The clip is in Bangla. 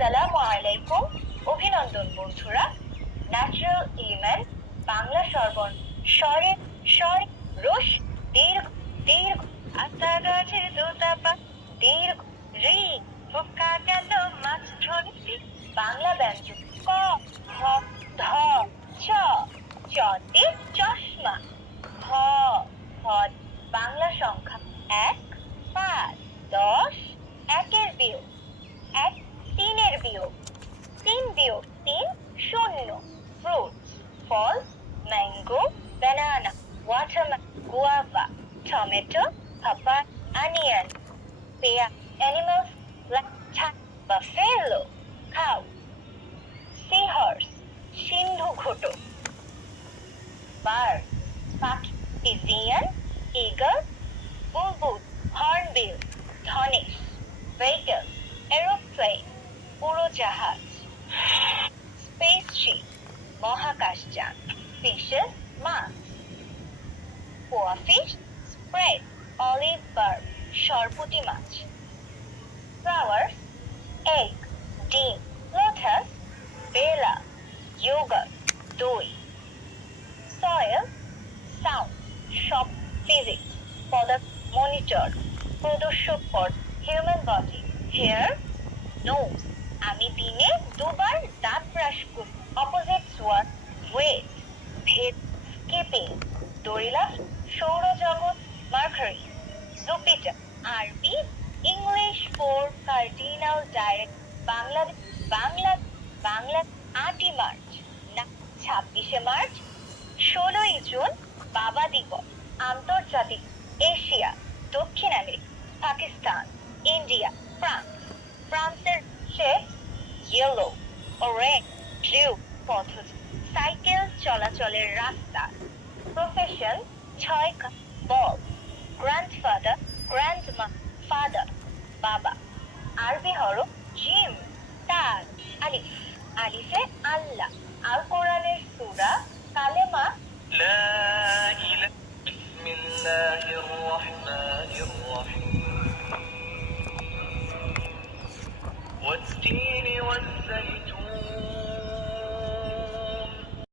আসসালামু আলাইকুম। অভিনন্দন বন্ধুরা। ন্যাচারাল এলিমেন্ট বাংলা স্বরবর্ণ স্বরে স্বর রস দীর্ঘ দীর্ঘ আতা গাছের দোতাপা দীর্ঘ রি ফোকা গেল মাছ ধরতে বাংলা ব্যঞ্জন ক খ ধ চ চতে চশমা হ হ বাংলা সংখ্যা ১ ৫ ১০ একের বিয়োগ ১ তিনের বিয়োগ ৩ বিয়োগ ৩ শূন্য ফ্রুটস ফল mango banana watermelon guava tomato papaya onion pear animals like buffalo cow seahorse সিন্ধু ঘুটো bird পাখি pigeon eagle বুলবুল হর্নবিল ধনেশ vehicle aeroplane উড়োজাহাজ spaceship মহাকাশযান fishes মাছ পোয়া fish spread olive barb সরপুঁটি মাছ flowers egg ডিম lotus বেলা yogurt দই soil sound শব্দ physics পদার্থ monitor প্রদর্শক পদ human body hair nose আমি দিনে দুবার দাঁত ব্রাশ করি opposites word weight ভেদ skipping দড়িলা সৌরজগৎ মার্কারি জুপিটার আরবি English for cardinal direct Bangladesh Bangla Bangla ৮ই মার্চ না ২৬শে মার্চ ১৬ই জুন বাবা দিবস আন্তর্জাতিক এশিয়া দক্ষিণ আমেরিকা পাকিস্তান ইন্ডিয়া ফ্রান্স ফ্রান্সের সে ইয়েলো অরেঞ্জ ব্লু পদ্ধতি সাইকেল চলাচলের রাস্তা প্রফেশন ৬ বল গ্র্যান্ডফাদার গ্র্যান্ডমা ফাদার বাবা আরবি হরফ জিম তাজ আলিফ আলিফে আল্লাহ আল কোরআনের সূরা কালেমা لا إله بسم الله الرحمن الرحيم والتين